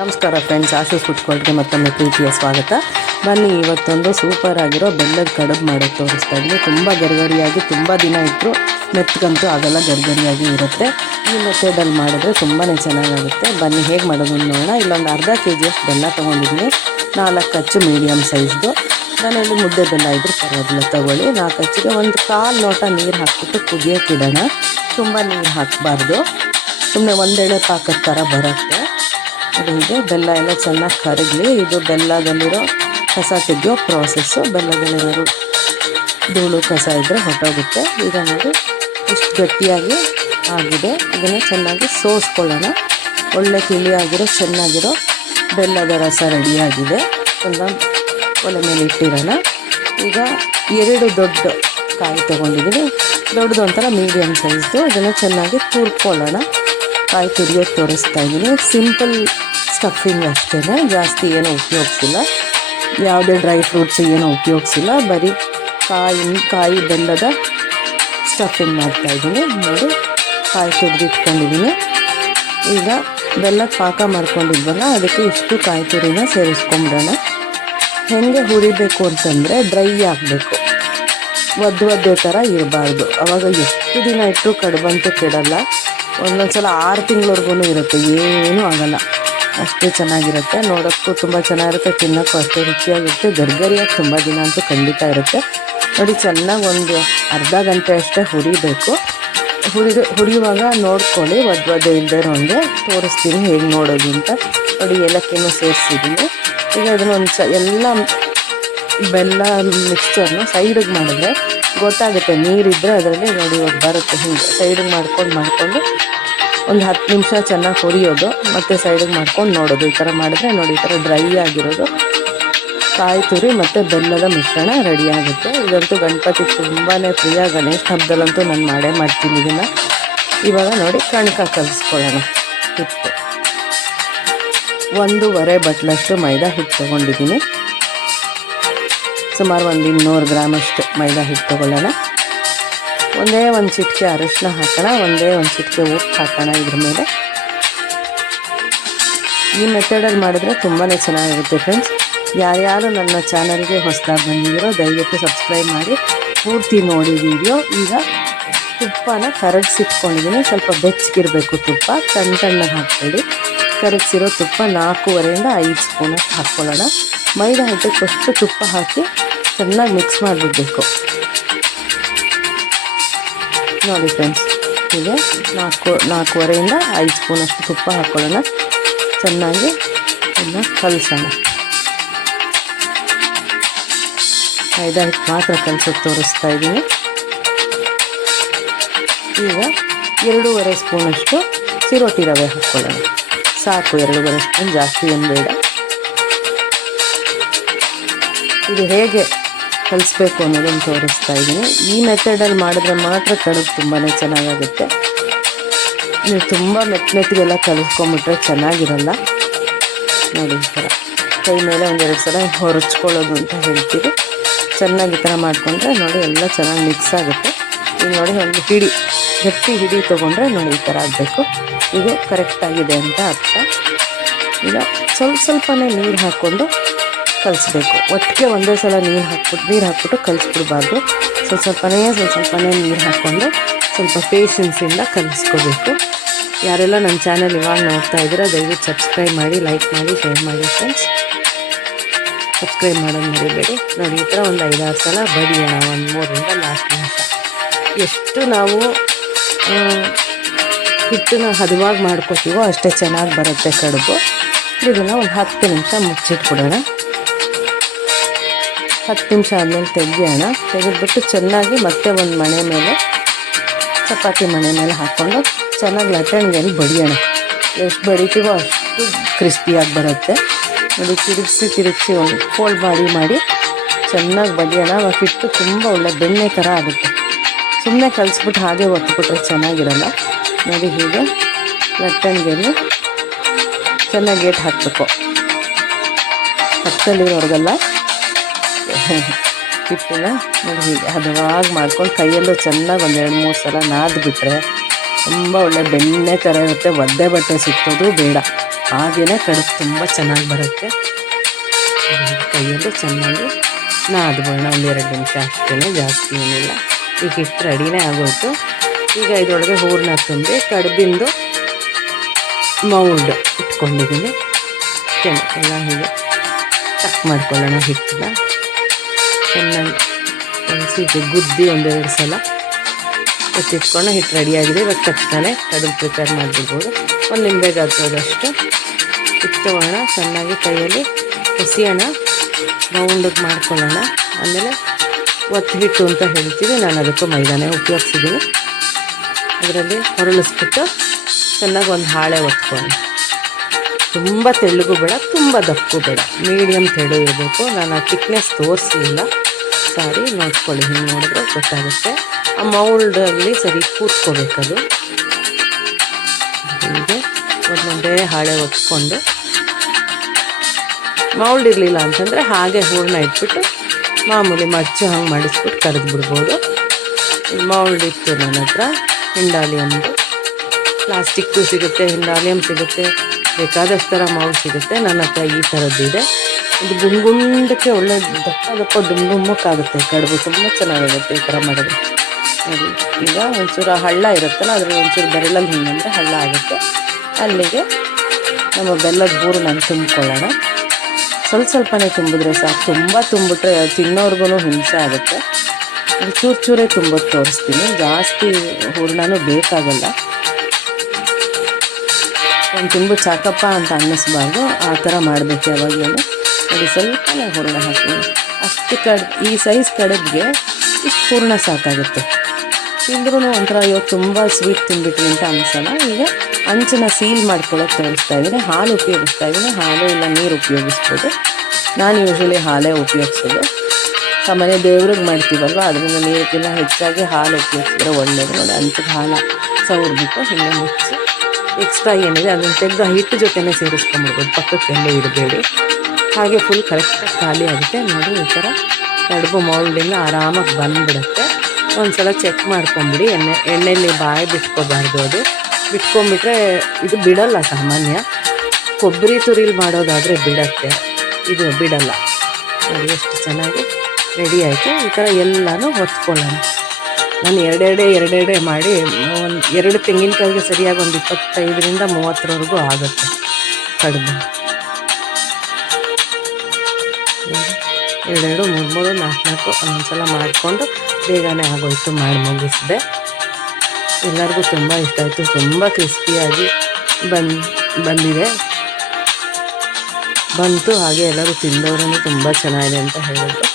ನಮಸ್ಕಾರ friends, ಆಶೂಸ್ food ಕೋರ್ಟ್ಗೆ ಮತ್ತೊಮ್ಮೆ ಪ್ರೀತಿಯ ಸ್ವಾಗತ. ಬನ್ನಿ, ಇವತ್ತೊಂದು ಸೂಪರ್ ಆಗಿರೋ ಬೆಲ್ಲದ ಕಡುಬು ಮಾಡೋದು ತೋರಿಸ್ತಾ ಇದ್ದೀನಿ. ತುಂಬ ಗರಿಗರಿಯಾಗಿ ತುಂಬ ದಿನ ಇಟ್ಟರು ಮೆತ್ತಗಂತೂ ಆಗಲ್ಲ, ಗರಿಗರಿಯಾಗಿ ಇರುತ್ತೆ. ಈ ಮೆಥಡಲ್ಲಿ ಮಾಡಿದ್ರೆ ತುಂಬಾ ಚೆನ್ನಾಗಾಗುತ್ತೆ. ಬನ್ನಿ ಹೇಗೆ ಮಾಡೋದು ನೋಡೋಣ. ಇಲ್ಲೊಂದು ಅರ್ಧ kg ಅಷ್ಟು ಬೆಲ್ಲ ತೊಗೊಂಡಿದ್ದೀನಿ. 4 ಅಚ್ಚು ಮೀಡಿಯಮ್ ಸೈಜ್ದು. ನಾನಲ್ಲಿ ಮುದ್ದೆ ಬೆಲ್ಲ ಇದ್ರೂ ಪರವಾಗಿಲ್ಲ, ತೊಗೊಳ್ಳಿ. 4 ಅಚ್ಚಿಗೆ ಒಂದು 1/4 ಲೋಟ ನೀರು ಹಾಕ್ಬಿಟ್ಟು ಕುದಿಯೋಕ್ಕಿಡೋಣ. ತುಂಬ ನೀರು ಹಾಕಬಾರ್ದು, ಸುಮ್ಮನೆ ಒಂದೆಳೆ ಪಾಕದ ಥರ ಬರುತ್ತೆ. ಹೀಗೆ ಬೆಲ್ಲ ಎಲ್ಲ ಚೆನ್ನಾಗಿ ಕರಗಲಿ. ಇದು ಬೆಲ್ಲದಲ್ಲಿರೋ ಕಸ ತೆಗೆಯೋ ಪ್ರೋಸೆಸ್ಸು. ಬೆಲ್ಲದಲ್ಲೇನಾದ್ರು ಧೂಳು ಕಸ ಇದ್ದರೆ ಹೊಟ್ಟೋಗುತ್ತೆ. ಈಗ ನೋಡಿ ಇಷ್ಟು ಗಟ್ಟಿಯಾಗಿ ಆಗಿದೆ. ಇದನ್ನು ಚೆನ್ನಾಗಿ ಸೋಸ್ಕೊಳ್ಳೋಣ. ಒಳ್ಳೆ ತಿಳಿಯಾಗಿರೋ ಚೆನ್ನಾಗಿರೋ ಬೆಲ್ಲದ ರಸ ರೆಡಿಯಾಗಿದೆ. ಒಂದು ಒಲೆ ಮೇಲೆ ಇಟ್ಟಿರೋಣ. ಈಗ 2 ದೊಡ್ಡ ಕಾಯಿ ತೊಗೊಂಡಿದ್ದೀನಿ. ದೊಡ್ಡದು ಒಂಥರ ಮೀಡಿಯಮ್ ಸೈಜ್ದು. ಇದನ್ನು ಚೆನ್ನಾಗಿ ತುರ್ಕೊಳ್ಳೋಣ. ಕಾಯಿ ತುರಿಯೋಕ್ಕೆ ತೋರಿಸ್ತಾ ಇದ್ದೀನಿ. ಸಿಂಪಲ್ ಸ್ಟಫಿಂಗ್ ಅಷ್ಟೇ, ಜಾಸ್ತಿ ಏನೂ ಉಪಯೋಗಿಸಿಲ್ಲ. ಯಾವುದೇ ಡ್ರೈ ಫ್ರೂಟ್ಸ್ ಏನೂ ಉಪಯೋಗಿಸಿಲ್ಲ. ಬರೀ ಕಾಯಿ ಬೆಲ್ಲದ ಸ್ಟಫಿಂಗ್ ಮಾಡ್ತಾಯಿದ್ದೀನಿ. ನೋಡಿ, ಕಾಯಿ ತುರಿದಿಟ್ಕೊಂಡಿದ್ದೀನಿ. ಈಗ ಬೆಲ್ಲ ಪಾಕ ಮಾಡ್ಕೊಂಡಿದ್ವಲ್ಲ, ಅದಕ್ಕೆ ಇಷ್ಟು ಕಾಯಿ ತುರಿನ ಸೇರಿಸ್ಕೊಂಬಿಡೋಣ. ಹೆಂಗೆ ಹುರಿಬೇಕು ಅಂತಂದರೆ ಡ್ರೈ ಆಗಬೇಕು, ಒದ್ದೆ ಥರ ಇರಬಾರ್ದು. ಆವಾಗ ಎಷ್ಟು ದಿನ ಇಟ್ಟರು ಕಡುಬಂತೂ ಕೆಡಲ್ಲ. ಒಂದೊಂದು ಸಲ 6 ತಿಂಗಳವರೆಗೂ ಇರುತ್ತೆ, ಏನೂ ಆಗಲ್ಲ. ಅಷ್ಟೇ ಚೆನ್ನಾಗಿರುತ್ತೆ. ನೋಡೋಕ್ಕೂ ತುಂಬ ಚೆನ್ನಾಗಿರುತ್ತೆ, ತಿನ್ನೋಕ್ಕೂ ಅಷ್ಟೇ ರುಚಿಯಾಗಿರುತ್ತೆ. ಗರಿಗರಿಯಾಗಿ ತುಂಬ ದಿನ ಅಂತೂ ಖಂಡಿತ ಇರುತ್ತೆ. ನೋಡಿ, ಚೆನ್ನಾಗಿ ಒಂದು ಅರ್ಧ ಗಂಟೆ ಅಷ್ಟೇ ಹುರಿಬೇಕು. ಹುರಿಯುವಾಗ ನೋಡ್ಕೊಳ್ಳಿ, ಒದ್ದೆ ಇಲ್ಲದೆ ಇರೋಂಗೆ. ತೋರಿಸ್ತೀನಿ ಹೇಗೆ ನೋಡೋದು ಅಂತ. ನೋಡಿ, ಏಲಕ್ಕಿನೂ ಸೇರಿಸಿದ್ದೀನಿ. ಈಗ ಇದನ್ನು ಎಲ್ಲ ಬೆಲ್ಲ ಮಿಕ್ಸ್ಚರ್ನ ಸೈಡಿಗೆ ಮಾಡಿದ್ರೆ ಗೊತ್ತಾಗುತ್ತೆ. ನೀರಿದ್ದರೆ ಅದರಲ್ಲಿ ನೋಡಿ ಇವಾಗ ಬರುತ್ತೆ. ಹೀಗೆ ಸೈಡಿಗೆ ಮಾಡ್ಕೊಂಡು ಒಂದು 10 ನಿಮಿಷ ಚೆನ್ನಾಗಿ ಹುರಿಯೋದು, ಮತ್ತು ಸೈಡಿಗೆ ಮಾಡ್ಕೊಂಡು ನೋಡೋದು. ಈ ಥರ ಮಾಡಿದ್ರೆ ನೋಡಿ, ಈ ಥರ ಡ್ರೈ ಆಗಿರೋದು ಕಾಯಿ ತುರಿ ಮತ್ತು ಬೆಲ್ಲದ ಮಿಶ್ರಣ ರೆಡಿಯಾಗುತ್ತೆ. ಇದಂತೂ ಗಣಪತಿ ತುಂಬಾ ಪ್ರಿಯ. ಗಣೇಶ ಹಬ್ಬದಲ್ಲಂತೂ ನಾನು ಮಾಡ್ತೀನಿ ಇದನ್ನು. ಇವಾಗ ನೋಡಿ, ಕಣಕ ಕಲಿಸ್ಕೊಳ್ಳೋಣ. ಹಿಟ್ಟು 1.5 ಬಟ್ಲಷ್ಟು ಮೈದಾ ಹಿಟ್ಟು ತೊಗೊಂಡಿದ್ದೀನಿ. ಸುಮಾರು ಒಂದು 200 ಗ್ರಾಮ್ ಅಷ್ಟು ಮೈದಾ ಹಿಟ್ಟು ತೊಗೊಳ್ಳೋಣ. ಒಂದೇ ಒಂದು ಚಿಟಿಕೆ ಅರಿಶಿನ ಹಾಕೋಣ, ಒಂದೇ ಒಂದು ಚಿಟಿಕೆ ಉಪ್ಪು ಹಾಕೋಣ ಇದ್ರ ಮೇಲೆ. ಈ ಮೆಥಡಲ್ಲಿ ಮಾಡಿದ್ರೆ ತುಂಬಾ ಚೆನ್ನಾಗಿರುತ್ತೆ ಫ್ರೆಂಡ್ಸ್. ಯಾರ್ಯಾರು ನನ್ನ ಚಾನಲ್ಗೆ ಹೊಸದಾಗಿ ಬಂದಿದ್ದೀರೋ ದಯವಿಟ್ಟು ಸಬ್ಸ್ಕ್ರೈಬ್ ಮಾಡಿ ಪೂರ್ತಿ ನೋಡಿ ವಿಡಿಯೋ. ಈಗ ತುಪ್ಪನ ಕರಗಿಸಿಟ್ಕೊಂಡಿದ್ದೀನಿ. ಸ್ವಲ್ಪ ಬೆಚ್ಚಗಿರಬೇಕು ತುಪ್ಪ, ತಣ್ಣಗೆ ಹಾಕ್ಬೇಡಿ. ಕರಗಿಸಿರೋ ತುಪ್ಪ 4.5 ರಿಂದ 5 ಸ್ಪೂನ್ ಹಾಕ್ಕೊಳ್ಳೋಣ. ಮೈದಾ ಹಿಟ್ಟಿಗೆ ಫಸ್ಟು ತುಪ್ಪ ಹಾಕಿ ಚೆನ್ನಾಗಿ ಮಿಕ್ಸ್ ಮಾಡಿಬಿಡ್ಬೇಕು. ನೋಡಿ ಫ್ರೆಂಡ್ಸ್, ಹೀಗೆ 4.5 ರಿಂದ 5 ಸ್ಪೂನಷ್ಟು ತುಪ್ಪ ಹಾಕ್ಕೊಳ್ಳೋಣ. ಚೆನ್ನಾಗಿ ಕಲಸೋಣ. ಮೈದಾ ಹಿಟ್ಟು ಮಾತ್ರ ಕಲಸೋಕೆ ತೋರಿಸ್ತಾ ಇದ್ದೀನಿ. ಈಗ 2.5 ಸ್ಪೂನಷ್ಟು ಚಿರೋಟಿ ರವೆ ಹಾಕ್ಕೊಳ್ಳೋಣ. ಸಾಕು, 2.5 ಸ್ಪೂನ್, ಜಾಸ್ತಿ ಏನು ಬೇಡ. ಇದು ಹೇಗೆ ಕಲಿಸ್ಬೇಕು ಅನ್ನೋದನ್ನು ತೋರಿಸ್ತಾ ಇದ್ದೀನಿ. ಈ ಮೆಥಡಲ್ಲಿ ಮಾಡಿದ್ರೆ ಮಾತ್ರ ಕಡುಬು ತುಂಬಾ ಚೆನ್ನಾಗಾಗುತ್ತೆ. ನೀವು ತುಂಬ ಮೆತ್ತಗೆಲ್ಲ ಕಲಿಸ್ಕೊಂಬಿಟ್ರೆ ಚೆನ್ನಾಗಿರಲ್ಲ. ನೋಡಿ, ಈ ಥರ ಕೈ ಮೇಲೆ 1-2 ಸಲ ಹೊರಚ್ಕೊಳ್ಳೋದು ಅಂತ ಹೇಳ್ತೀವಿ. ಚೆನ್ನಾಗಿ ಈ ಥರ ಮಾಡಿಕೊಂಡ್ರೆ ನೋಡಿ ಎಲ್ಲ ಚೆನ್ನಾಗಿ ಮಿಕ್ಸ್ ಆಗುತ್ತೆ. ಈಗ ನೋಡಿ, ಒಂದು ಗಟ್ಟಿ ಹಿಡಿ ತೊಗೊಂಡ್ರೆ ನೋಡಿ ಈ ಥರ ಆಗಬೇಕು. ಇದು ಕರೆಕ್ಟಾಗಿದೆ ಅಂತ ಅರ್ಥ. ಈಗ ಸ್ವಲ್ಪನೇ ನೀರು ಹಾಕ್ಕೊಂಡು ಕಲಿಸ್ಬೇಕು. ಒಟ್ಟಿಗೆ ಒಂದೇ ಸಲ ನೀರು ಹಾಕ್ಬಿಟ್ಟು ಕಲಿಸ್ಬಿಡ್ಬಾರ್ದು. ಸ್ವಲ್ಪನೇ ನೀರು ಹಾಕ್ಕೊಂಡು ಸ್ವಲ್ಪ ಪೇಷನ್ಸಿಂದ ಕಲಿಸ್ಕೋಬೇಕು. ಯಾರೆಲ್ಲ ನನ್ನ ಚಾನಲ್ ಇವಾಗ ನೋಡ್ತಾ ಇದ್ದೀರಾ ದಯವಿಟ್ಟು ಸಬ್ಸ್ಕ್ರೈಬ್ ಮಾಡಿ, ಲೈಕ್ ಮಾಡಿ, ಶೇರ್ ಮಾಡಿ ಫ್ರೆಂಡ್ಸ್. ಸಬ್ಸ್ಕ್ರೈಬ್ ಮಾಡೋದು ಮರಿಬೇಡಿ. ನೋಡಿ, ಈ ಥರ ಒಂದು 5-6 ಸಲ ಬಡಿಯೋಣ, ಒಂದು 3 ರಿಂದ 4 ನಿಮಿಷ. ಎಷ್ಟು ನಾವು ಹಿಟ್ಟನ್ನ ಹದವಾಗಿ ಮಾಡ್ಕೋತೀವೋ ಅಷ್ಟೇ ಚೆನ್ನಾಗಿ ಬರುತ್ತೆ ಕಡುಬು. ಇದನ್ನು ಒಂದು 10 ನಿಮಿಷ ಮುಚ್ಚಿಟ್ಬಿಡೋಣ. 10 ನಿಮಿಷ ಆದಮೇಲೆ ತೆಗಿಯೋಣ. ತೆಗೆದ್ಬಿಟ್ಟು ಚೆನ್ನಾಗಿ ಮತ್ತೆ ಒಂದು ಮಣೆ ಮೇಲೆ, ಚಪಾತಿ ಮಣೆ ಮೇಲೆ ಹಾಕ್ಕೊಂಡು ಚೆನ್ನಾಗಿ ಲಟ್ಟಣಿಗೆಯಲ್ಲಿ ಬಡಿಯೋಣ. ಎಷ್ಟು ಬಡಿತೀವೋ ಅಷ್ಟು ಕ್ರಿಸ್ಪಿಯಾಗಿ ಬರುತ್ತೆ. ನೋಡಿ, ತಿರುಗಿಸಿ ಒಂದು ಫೋಲ್ಡ್ ಮಾಡಿ ಚೆನ್ನಾಗಿ ಬಡಿಯೋಣ. ಅವಾಗ ಹಿಟ್ಟು ತುಂಬ ಒಳ್ಳೆ ಬೆಣ್ಣೆ ಥರ ಆಗುತ್ತೆ. ಸುಮ್ಮನೆ ಕಲಿಸ್ಬಿಟ್ಟು ಹಾಗೆ ಒತ್ಬಿಟ್ರೆ ಚೆನ್ನಾಗಿರಲ್ಲ. ನೋಡಿ, ಹೀಗೆ ಲಟ್ಟಣಿಗೆಯಲ್ಲಿ ಚೆನ್ನಾಗಿ ಏಟು ಹಾಕಬೇಕು. ಹತ್ತಲ್ಲಿರೋರ್ಗೆಲ್ಲ ಹಿಟ್ಟನ್ನ ನೋಡಿ ಹೀಗೆ ಹದವಾಗಿ ಮಾಡ್ಕೊಂಡು ಕೈಯಲ್ಲೂ ಚೆನ್ನಾಗಿ 1-2-3 ಸಲ ನಾದ್ಬಿಟ್ರೆ ತುಂಬ ಒಳ್ಳೆ ಬೆಣ್ಣೆ ಥರ ಇರುತ್ತೆ. ಒದ್ದೆ ಬಟ್ಟೆ ಸಿಕ್ಕೋದು ಬೇಡ. ಹಾಗೆಯೇ ಕಡುಬು ತುಂಬ ಚೆನ್ನಾಗಿ ಬರುತ್ತೆ. ಕೈಯಲ್ಲೂ ಚೆನ್ನಾಗಿ ನಾದ್ಬೋಣ, 1-2 ನಿಮಿಷ ಅಷ್ಟೇ, ಜಾಸ್ತಿ ಏನಿಲ್ಲ. ಈಗ ಹಿಟ್ಟು ರೆಡಿನೇ ಆಗೋಯ್ತು. ಈಗ ಇದರೊಳಗೆ ಹೂರಣ ತುಂಬಿ ಕಡುಬಿಂದು ಮೌಲ್ಡ್ ಇಟ್ಕೊಂಡಿದ್ದೀನಿ. ಎಲ್ಲ ಹೀಗೆ ಟಕ್ ಮಾಡ್ಕೊಳ್ಳೋಣ. ಹಿಟ್ಟನ್ನ ಚೆನ್ನಾಗಿ ಕಲಸಿ ಗುದ್ದಿ 1-2 ಸಲ ಎತ್ತಿಟ್ಕೊಂಡು ಹಿಟ್ಟು ರೆಡಿಯಾಗಿದೆ. ಇವಾಗ ತಕ್ಷಣ ಕಡುಬು ಪ್ರಿಪೇರ್ ಮಾಡಿಬಿಡ್ಬೋದು. ಒಂದು ನಿಂಬೆ ಗಾತ್ರದಷ್ಟು ಹಿಟ್ಟು ತೊಗೊಳ್ಳೋಣ, ಚೆನ್ನಾಗಿ ಕೈಯಲ್ಲಿ ಹಸಿಯೋಣ, ರೌಂಡಿಗೆ ಮಾಡ್ಕೊಳ್ಳೋಣ. ಆಮೇಲೆ ಒತ್ತು ಹಿಟ್ಟು ಅಂತ ಹೇಳ್ತೀವಿ, ನಾನು ಅದಕ್ಕೂ ಮೈದಾನೇ ಉಪಯೋಗಿಸಿದ್ದೀನಿ. ಅದರಲ್ಲಿ ಹೊರಳಿಸ್ಬಿಟ್ಟು ಚೆನ್ನಾಗಿ ಒಂದು ಹಾಳೆ ಒತ್ಕೊಳ್ಳೋಣ. ತುಂಬ ತೆಳ್ಳಗೂ ಬೇಡ, ತುಂಬ ದಪ್ಪಗೂ ಬೇಡ, ಮೀಡಿಯಮ್ ತೆಳು ಇರಬೇಕು. ನಾನು ಆ ಥಿಕ್ನೆಸ್ ತೋರಿಸಲಿಲ್ಲ, ಸಾರಿ. ನೋಡ್ಕೊಳ್ಳಿ, ಹಿಂಗೆ ನೋಡಿದ್ರೆ ಗೊತ್ತಾಗುತ್ತೆ. ಆ ಮೌಲ್ಡಲ್ಲಿ ಸರಿ ಕೂತ್ಕೋಬೇಕದು. ಹೀಗೆ ಒಂದೊಂದೇ ಹಾಳೆ ಒತ್ಕೊಂಡು, ಮೌಲ್ಡ್ ಇರಲಿಲ್ಲ ಅಂತಂದರೆ ಹಾಗೆ ಹೂರಣ ಇಟ್ಬಿಟ್ಟು ಮಾಮೂಲಿ ಮಡ್ಚು ಹಂಗೆ ಮಾಡಿಸ್ಬಿಟ್ಟು ಕರೆದು ಬಿಡ್ಬೋದು. ಮೌಲ್ಡ್ ಇತ್ತು ನನ್ನ ಹತ್ರ. ಹಿಂಡಾಲಿಯಮ್ದು ಪ್ಲಾಸ್ಟಿಕ್ದು ಸಿಗುತ್ತೆ, ಹಿಂಡಾಲಿಯಮ್ ಸಿಗುತ್ತೆ, ಬೇಕಾದಷ್ಟು ಥರ ಮೌಲ್ಡ್ ಸಿಗುತ್ತೆ. ನನ್ನ ಹತ್ರ ಈ ಥರದ್ದಿದೆ. ಇದು ಗುಂಡಕ್ಕೆ ಒಳ್ಳೆ ದಪ್ಪ ಡುಮ್ಮಕ್ಕಾಗುತ್ತೆ ಕಡುಬು, ತುಂಬ ಚೆನ್ನಾಗಿರುತ್ತೆ ಈ ಥರ ಮಾಡಿದ್ರೆ. ನೋಡಿ, ಈಗ ಒಂಚೂರು ಹಳ್ಳ ಇರುತ್ತಲ್ಲ, ಅದ್ರಲ್ಲಿ ಒಂಚೂರು ಬೆರಳಲ್ಲಿ ಹಿಂಗಂದರೆ ಹಳ್ಳ ಆಗುತ್ತೆ. ಅಲ್ಲಿಗೆ ನಮ್ಮ ಬೆಲ್ಲದ ಬೂರು ನಾನು ತುಂಬಿಕೊಳ್ಳೋಣ. ಸ್ವಲ್ಪನೇ ತುಂಬಿದ್ರೆ ಸಾಕು. ತುಂಬ ತುಂಬಿಟ್ರೆ ತಿನ್ನೋರ್ಗು ಹಿಂಸೆ ಆಗುತ್ತೆ. ಅದು ಚೂರೇ ತುಂಬೋದು ತೋರಿಸ್ತೀನಿ. ಜಾಸ್ತಿ ಹೂರಣನೂ ಬೇಕಾಗಲ್ಲ. ಒಂದು ತುಂಬಿಟ್ಟು ಸಾಕಪ್ಪ ಅಂತ ಅನ್ನಿಸ್ಬಾರ್ದು, ಆ ಥರ ಮಾಡಬೇಕು ಯಾವಾಗಲೂ. ನೋಡಿ, ಸ್ವಲ್ಪನೇ ಹೂರಣ ಹಾಕಿ. ಅಷ್ಟು ಈ ಸೈಜ್ ಕಡುಬಿಗೆ ಇಷ್ಟು ಹೂರಣ ಸಾಕಾಗುತ್ತೆ. ತಿಂದ್ರೂ ಒಂಥರ ಇವಾಗ ತುಂಬ ಸ್ವೀಟ್ ತಿಂದ್ಬಿಟ್ರಿ ಅಂತ ಅನಿಸಲ್ಲ. ಈಗ ಅಂಚನ್ನ ಸೀಲ್ ಮಾಡ್ಕೊಳ್ಳೋಕೆ ತೋರಿಸ್ತಾ ಇದ್ದೀನಿ. ಹಾಲು ಉಪಯೋಗಿಸ್ತಾ ಇದ್ದೀನಿ. ಹಾಲು ಇಲ್ಲ ನೀರು ಉಪಯೋಗಿಸ್ಬೋದು. ನಾನು ಯೂಶ್ವಲಿ ಹಾಲೇ ಉಪಯೋಗಿಸೋದು. ಸಾಮಾನ್ಯ ದೇವ್ರಿಗೆ ಮಾಡ್ತೀವಲ್ವ, ಅದರಿಂದ ನೀರಿಗಿಲ್ಲ ಹೆಚ್ಚಾಗಿ ಹಾಲು ಉಪಯೋಗಿಸಿದ್ರೆ ಒಳ್ಳೆಯದು. ನೋಡಿ, ಅಂಚಕ್ಕೆ ಹಾಲು ಸವರ್ಬಿಟ್ಟು ಹಿಂಗೆ ಮುಚ್ಚಿ ಎಕ್ಸ್ಟ್ರಾ ಏನಿದೆ ಅದನ್ನು ತೆಗೆದು ಹಿಟ್ಟು ಜೊತೆನೇ ಸೇರಿಸ್ಕೊಂಡ್ಬಿಡ್ಬೋದು. ಪಕ್ಕಕ್ಕೆಲ್ಲೂ ಇಡಬೇಡಿ. ಹಾಗೆ ಫುಲ್ ಕರೆಕ್ಟಾಗಿ ಖಾಲಿ ಆಗುತ್ತೆ. ನೋಡಿ, ಈ ಥರ ಕಡುಬು ಮೌಲ್ಡಿಂದ ಆರಾಮಾಗಿ ಬಂದುಬಿಡುತ್ತೆ. ಒಂದು ಸಲ ಚೆಕ್ ಮಾಡ್ಕೊಂಬಿಡಿ. ಎಣ್ಣೆಯಲ್ಲಿ ಬಾಯಿ ಬಿಟ್ಕೋಬಾರ್ದು. ಅದು ಬಿಟ್ಕೊಂಡ್ಬಿಟ್ರೆ ಇದು ಬಿಡಲ್ಲ. ಸಾಮಾನ್ಯ ಕೊಬ್ಬರಿ ತುರಿಲಿ ಮಾಡೋದಾದರೆ ಬಿಡತ್ತೆ, ಇದು ಬಿಡಲ್ಲ. ನೋಡಿ, ಎಷ್ಟು ಚೆನ್ನಾಗಿ ರೆಡಿ ಆಯಿತು. ಈ ಥರ ಎಲ್ಲನೂ ಹೊತ್ಕೊಳ್ಳೋಣ. ನಾನು ಎರಡೆರಡೆ ಮಾಡಿ 2 ತೆಂಗಿನಕಾಯಿಗೆ ಸರಿಯಾಗಿ ಒಂದು 25ರಿಂದ 30ವರೆಗೂ ಆಗುತ್ತೆ ಕಡುಬು. 2, 3, 4 ಒಂದೊಂದು ಸಲ ಮಾಡಿಕೊಂಡು ಬೇಗನೆ ಆಗೋಯ್ತು, ಮಾಡಿ ಮುಗಿಸಿದೆ. ಎಲ್ಲರಿಗೂ ತುಂಬ ಇಷ್ಟ ಆಯಿತು. ತುಂಬ ಕ್ರಿಸ್ಪಿಯಾಗಿ ಬಂದಿದೆ ಬಂತು. ಹಾಗೆ ಎಲ್ಲರೂ ತಿಂದವ್ರೂ ತುಂಬ ಚೆನ್ನಾಗಿದೆ ಅಂತ ಹೇಳಿದ್ರು.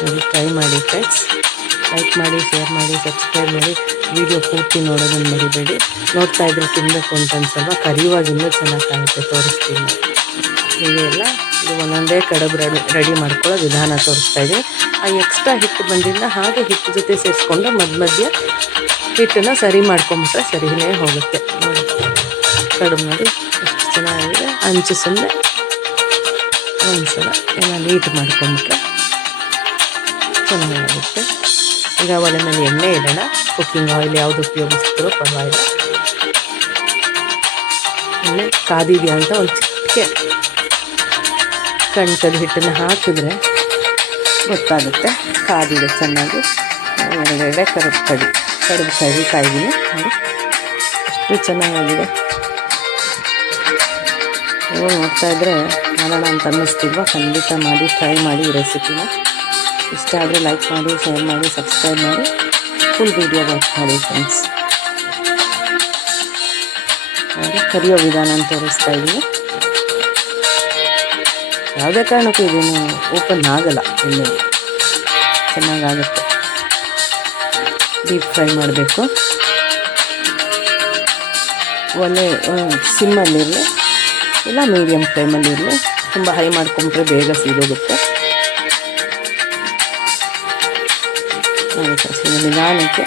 ನೋಡಿ, ಟ್ರೈ ಮಾಡಿ ಫ್ರೆಂಡ್ಸ್. ಲೈಕ್ ಮಾಡಿ, ಶೇರ್ ಮಾಡಿ, ಸಬ್ಸ್ಕ್ರೈಬ್ ಮಾಡಿ. ವಿಡಿಯೋ ಪೂರ್ತಿ ನೋಡೋದನ್ನು ಮರಿಬೇಡಿ. ನೋಡ್ತಾ ಇದ್ರೆ ತಿನ್ನಬೇಕು ಅಂತ ಅನ್ಸಲ್ವ, ಕರಿಯುವಾಗ ಇನ್ನೂ ಚೆನ್ನಾಗಿ ಕಾಣುತ್ತೆ. ತೋರಿಸ್ತೀನಿ. ಹೀಗೆ ಎಲ್ಲ ಇದು ಒಂದೊಂದೇ ಕಡುಬು ರೆಡಿ ಮಾಡ್ಕೊಳ್ಳೋ ವಿಧಾನ ತೋರಿಸ್ತಾ ಇದ್ದೀನಿ. ಆ ಎಕ್ಸ್ಟ್ರಾ ಹಿಟ್ಟು ಬಂದಿಲ್ಲ, ಹಾಗೆ ಹಿಟ್ಟು ಜೊತೆ ಸೇರಿಸ್ಕೊಂಡು ಮಧ್ಯ ಹಿಟ್ಟನ್ನು ಸರಿ ಮಾಡ್ಕೊಂಬಿಟ್ರೆ ಸರಿಯೇ ಹೋಗುತ್ತೆ. ನೋಡಿ, ಕಡುಬು ನೋಡಿ ಎಷ್ಟು ಚೆನ್ನಾಗಿದೆ. ಅಂಚು ಸುಮ್ಮನೆ ಒಂದು ಸಲ ಎಲ್ಲ ನೀಟ್ ಮಾಡ್ಕೊಂಬಿಟ್ರೆ ಚೆನ್ನಾಗಾಗುತ್ತೆ. ಈಗ ಒಲೆ ಮೇಲೆ ಎಣ್ಣೆ ಇಡೋಣ. ಕುಕ್ಕಿಂಗ್ ಆಯಿಲ್ ಯಾವುದು ಉಪಯೋಗಿಸ್ತಿರೋ ಪರವಾಗಿಲ್ಲ. ಎಣ್ಣೆ ಕಾದಿದೆಯಾ ಅಂತ ಒಂದು ಚಿಕ್ಕ ಕಣ್ಕದ ಹಿಟ್ಟನ್ನು ಹಾಕಿದ್ರೆ ಗೊತ್ತಾಗುತ್ತೆ ಕಾದಿದೆ ಚೆನ್ನಾಗಿ. 2 ಕಡುಬು ಕಾಯಿದ್ದೀನಿ. ನೋಡಿ, ಎಷ್ಟು ಚೆನ್ನಾಗಾಗಿದೆ. ನೀವು ನೋಡ್ತಾ ಇದ್ದರೆ ಮಾಡೋಣ ಅಂತ ಅನ್ನಿಸ್ತಿಲ್ವ? ಖಂಡಿತ ಮಾಡಿ, ಟ್ರೈ ಮಾಡಿ ಈ ರೆಸಿಪಿನ. ಇಷ್ಟ ಆದರೆ ಲೈಕ್ ಮಾಡಿ, ಶೇರ್ ಮಾಡಿ, ಸಬ್ಸ್ಕ್ರೈಬ್ ಮಾಡಿ. ಫುಲ್ ವಿಡಿಯೋ ವಾಚ್ ಮಾಡಿ ಫ್ರೆಂಡ್ಸ್. ನೋಡಿ, ಕರಿಯೋ ವಿಧಾನ ತೋರಿಸ್ತಾ ಇದ್ದೀನಿ. ಯಾವುದೇ ಕಾರಣಕ್ಕೂ ಇದೇನು ಓಪನ್ ಆಗಲ್ಲ, ಎಣ್ಣೆ ಚೆನ್ನಾಗಾಗುತ್ತೆ. ಡೀಪ್ ಫ್ರೈ ಮಾಡಬೇಕು. ಒಳ್ಳೆ ಸಿಮ್ಮಲ್ಲಿರಲಿ ಇಲ್ಲ ಮೀಡಿಯಮ್ ಫ್ಲೇಮಲ್ಲಿರಲಿ. ತುಂಬ ಹೈ ಮಾಡ್ಕೊಂಡ್ರೆ ಬೇಗ ಸೀದೋಗುತ್ತೆ. ನಿಧಾನಕ್ಕೆ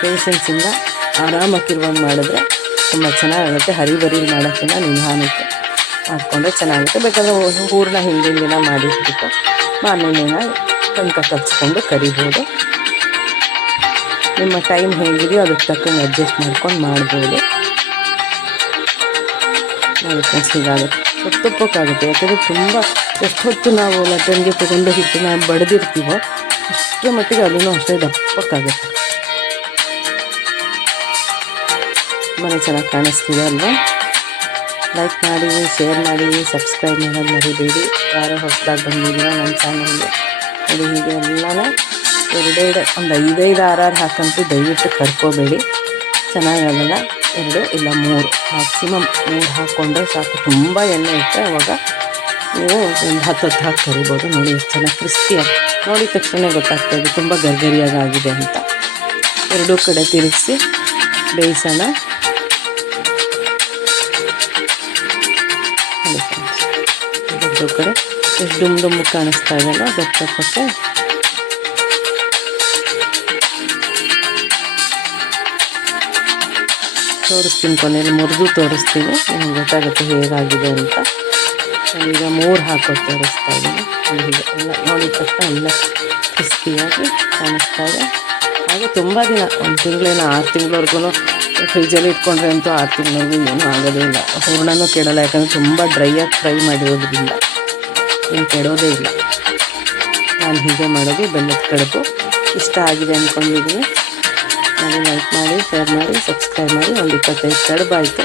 ಪೇಷನ್ಸಿಂದ ಆರಾಮಾಗಿರುವಂಗೆ ಮಾಡಿದ್ರೆ ತುಂಬ ಚೆನ್ನಾಗಾಗುತ್ತೆ. ಹರಿಬರಿ ಮಾಡೋಕ್ಕಿಂತ ನಿಧಾನಕ್ಕೆ ಮಾಡಿಕೊಂಡ್ರೆ ಚೆನ್ನಾಗುತ್ತೆ. ಬೇಕಾದರೆ ಹೂರಣ ಹಿಂದಿನ ದಿನ ಮಾಡಿಟ್ಬಿಟ್ಟು ಮಾರನೇ ದಿನ ಕಣ್ಕ ಕಚ್ಕೊಂಡು ಕರಿಬೋದು. ನಿಮ್ಮ ಟೈಮ್ ಹೇಗಿದೆಯೋ ಅದಕ್ಕೆ ತಕ್ಕಂಗೆ ಅಡ್ಜಸ್ಟ್ ಮಾಡ್ಕೊಂಡು ಮಾಡ್ಬೋದು. ನೋಡಿ ಫ್ರೆಂಡ್ಸ್, ಹೀಗಾಗುತ್ತೆ. ತಪ್ಪಕ್ಕಾಗುತ್ತೆ, ಯಾಕಂದರೆ ತುಂಬ ಎಷ್ಟು ಹೊತ್ತು ನಾವು ಲಟ್ಟಣಿಗೆ ತೊಗೊಂಡು ಹಿಟ್ಟನ್ನ ಬಡ್ದಿರ್ತೀವೋ ಅಷ್ಟರ ಮಟ್ಟಿಗೆ ಅದನ್ನು ಅಷ್ಟೇ ದಪ್ಪಕ್ಕಾಗುತ್ತೆ. ತುಂಬಾ ಚೆನ್ನಾಗಿ ಕಾಣಿಸ್ತಿದೆ ಅಲ್ವಾ? ಲೈಕ್ ಮಾಡಿ, ಶೇರ್ ಮಾಡಿ, ಸಬ್ಸ್ಕ್ರೈಬ್ ಮಾಡೋದು ಮರಿಬೇಡಿ. ಯಾರೋ ಹೊಸದಾಗಿ ಬಂದಿದ್ದೀರೋ ನನ್ನ ಚಾನಲ್ಗೆ ನೋಡಿ. ಹೀಗೆ ಎಲ್ಲನೂ ಎರಡೆರಡು ಒಂದು 5 ಆರು ಹಾಕಂತೂ ದಯವಿಟ್ಟು ಕರ್ಕೋಬೇಡಿ, ಚೆನ್ನಾಗಲ್ಲ. 2 ಇಲ್ಲ 3 ಮ್ಯಾಕ್ಸಿಮಮ್ 3 ಹಾಕ್ಕೊಂಡ್ರೆ ಸಾಕು. ತುಂಬ ಎಣ್ಣೆ ಇಟ್ಟರೆ ಅವಾಗ ನೀವು ಒಂದು 10 ಹಾಕಿ ಕರಿಬೋದು. ನೋಡಿ ಎಷ್ಟು ಚೆನ್ನಾಗಿ ಕ್ರಿಸ್ಪಿಯಾಗಿ, ನೋಡಿದ ತಕ್ಷಣ ಗೊತ್ತಾಗ್ತಾಯಿದೆ ತುಂಬ ಗರ್ಗರಿಯಾಗಿದೆ ಅಂತ. 2 ಕಡೆ ತಿರುಗಿಸಿ ಬೇಯಿಸೋಣ. ಎರಡು ಕಡೆ ಎಷ್ಟು ಡುಮ್ಮು ಕಾಣಿಸ್ತಾ ಇದೆಯಲ್ಲ ದಪ್ಪಕ್ಕೆ. ತೋರಿಸ್ತೀನಿ, ಕೊನೆಯಲ್ಲಿ ಮುರಿದು ತೋರಿಸ್ತೀನಿ, ನಿಮ್ಗೆ ಗೊತ್ತಾಗುತ್ತೆ ಹೇಗಾಗಿದೆ ಅಂತ. ಈಗ 3 ಹಾಕೋದು ತೋರಿಸ್ತಾ ಇದ್ದೀನಿ. ಹೀಗೆ ಎಲ್ಲ ನೋಡಿದ ತಕ್ಷಣ ಎಲ್ಲ ಕ್ರಿಸ್ಪಿಯಾಗಿ ಕಾಣಿಸ್ತಾ ಇದೆ. ಹಾಗೆ ತುಂಬ ದಿನ, 1 ತಿಂಗಳೇನೋ 6 ತಿಂಗಳವರೆಗೂ ಫ್ರಿಜ್ಜಲ್ಲಿ ಇಟ್ಕೊಂಡ್ರೆ ಅಂತೂ 6 ತಿಂಗಳವರೆಗೂ ಏನೂ ಆಗೋದೇ ಇಲ್ಲ. ಹೂರಣನೂ ಕೆಡೋಲ್ಲ, ಯಾಕಂದರೆ ತುಂಬ ಡ್ರೈಯಾಗಿ ಫ್ರೈ ಮಾಡಿರೋದ್ರಿಂದ ಏನು ಕೆಡೋದೇ ಇಲ್ಲ. ನಾನು ಹೀಗೆ ಮಾಡೋದು ಬೆಲ್ಲದ ಕಡುಬು. ಇಷ್ಟ ಆಗಿದೆ ಅಂದ್ಕೊಂಡಿದ್ದೀನಿ. ನಾನು ಲೈಕ್ ಮಾಡಿ, ಶೇರ್ ಮಾಡಿ, ಸಬ್ಸ್ಕ್ರೈಬ್ ಮಾಡಿ. ಒಂದು 25 ಕಡುಬು ಆಯಿತು.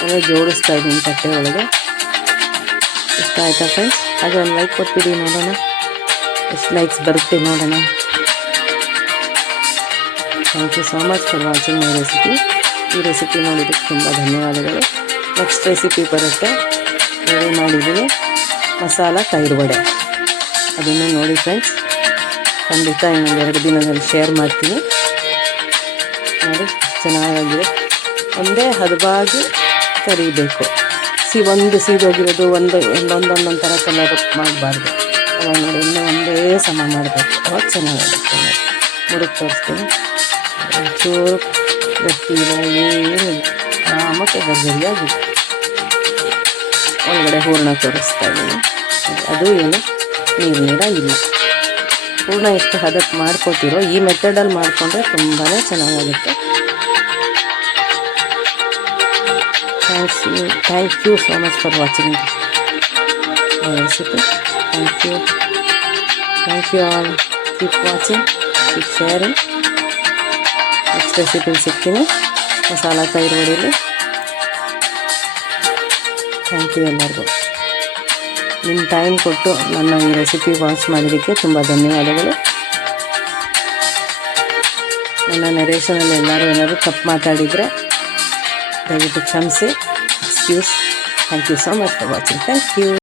ಅದೇ ಜೋಡಿಸ್ತಾ ಇದ್ದೀನಿ ತಟ್ಟೆ ಒಳಗೆ. ಇಷ್ಟ ಆಯಿತಾ ಫ್ರೆಂಡ್ಸ್? ಹಾಗೆ ಒಂದು ಲೈಕ್ ಕೊಟ್ಬಿಡಿ, ನೋಡೋಣ ಎಷ್ಟು ಲೈಕ್ಸ್ ಬರುತ್ತೆ ನೋಡೋಣ. Thank you so much for watching my recipe. ಈ ರೆಸಿಪಿ ನೋಡಿದ್ದಕ್ಕೆ ತುಂಬ ಧನ್ಯವಾದಗಳು. ನೆಕ್ಸ್ಟ್ ರೆಸಿಪಿ ಬರುತ್ತೆ, ರೆಡಿ ಮಾಡಿದ್ದೀನಿ ಮಸಾಲ ತೈರು ವಡೆ. ಅದನ್ನು ನೋಡಿ ಫ್ರೆಂಡ್ಸ್, ಖಂಡಿತ ಇನ್ನೊಂದು 2 ದಿನದಲ್ಲಿ ಶೇರ್ ಮಾಡ್ತೀನಿ. ನೋಡಿ ಚೆನ್ನಾಗಿದೆ. ಒಂದೇ ಹದವಾಗಿ ಕರಿಬೇಕು. ಒಂದು ಸೀದೋಗಿರೋದು ಒಂದೊಂದೊಂದೊಂದು ಥರ ಕಲರ್ ಮಾಡಬಾರ್ದು. ಅವಾಗ ನೋಡಿ ಇನ್ನೂ ಒಂದೇ ಸಮ ಮಾಡಬೇಕು, ಅವಾಗ ಚೆನ್ನಾಗಾಗುತ್ತೆ. ಮುರುಗ್ ತೋರಿಸ್ತೀನಿ. ಒಂಚೂರು ಗಟ್ಟಿ ಇಲ್ಲ, ಏನಿಲ್ಲ, ಆರಾಮಕ್ಕೆ ಗರ್ಗರಿಯಾಗಿ ಒಳಗಡೆ ಹೂರಣ ತೋರಿಸ್ತಾ ಇದ್ದೀನಿ. ಅದು ಏನು ನೀರಾಗಿಲ್ಲ. ಹೂರಣ ಎಷ್ಟು ಹದಕ್ಕೆ ಮಾಡ್ಕೊತೀರೋ ಈ ಮೆಥಡಲ್ಲಿ ಮಾಡಿಕೊಂಡ್ರೆ ತುಂಬಾ ಚೆನ್ನಾಗಾಗುತ್ತೆ. Thank you so much for watching my recipe. Thank you all. Keep watching, keep sharing. Next recipe ಸಿಗ್ತೀನಿ ಮಸಾಲ ತೈರು ವಡೆಯಲ್ಲಿ. ಥ್ಯಾಂಕ್ ಯು ಎಲ್ಲರಿಗೂ. ನಿಮ್ಮ ಟೈಮ್ ಕೊಟ್ಟು ನನ್ನ ಈ ರೆಸಿಪಿ ವಾಚ್ ಮಾಡಿದ್ದಕ್ಕೆ ತುಂಬ ಧನ್ಯವಾದಗಳು. ನನ್ನ ನರೇಷನಲ್ಲಿ ಎಲ್ಲರೂ ಏನಾದರೂ ತಪ್ಪು ಮಾತಾಡಿದರೆ ದಯವಿಟ್ಟು ಕ್ಷಮಿಸಿ. Excuse. Thank you so much for watching. Thank you.